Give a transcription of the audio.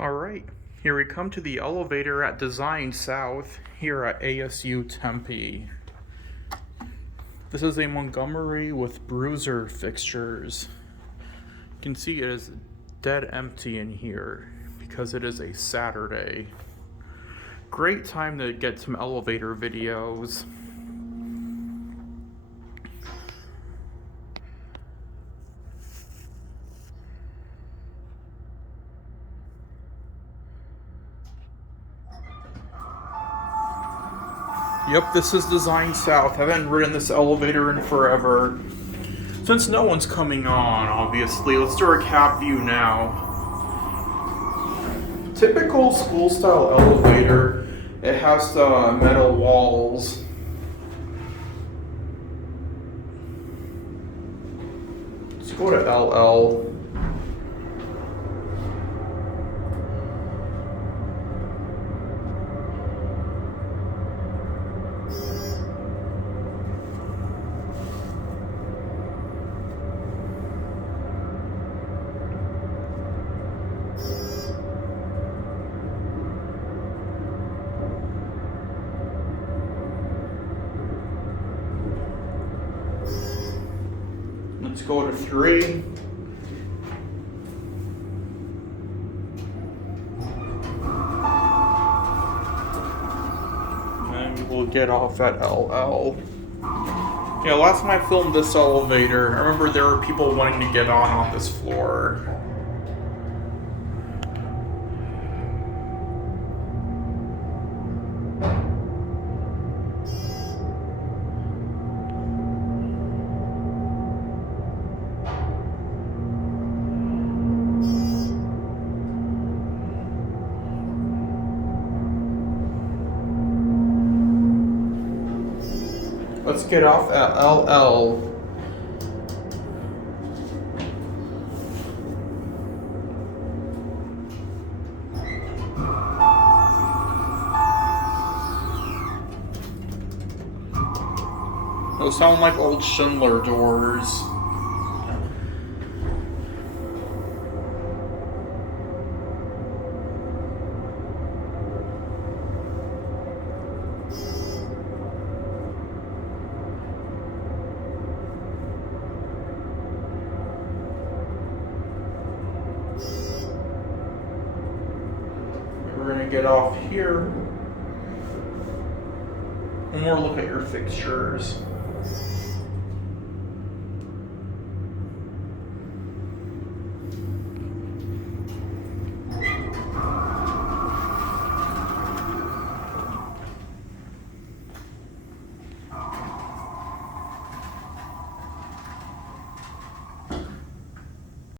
Alright, here we come to the elevator at Design South here at ASU Tempe. This is a Montgomery with bruiser fixtures. You can see it is dead empty in here because it is a Saturday. Great time to get some elevator videos. Yep, this is Design South. I haven't ridden this elevator in forever. Since no one's coming on, obviously, let's do our cab view now. Typical school-style elevator. It has the metal walls. Let's go to LL. Let's go to 3. And we'll get off at LL. Yeah, last time I filmed this elevator, I remember there were people wanting to get on this floor. Let's get off at LL. Those sound like old Schindler doors. We're going to get off here. One more look at your fixtures.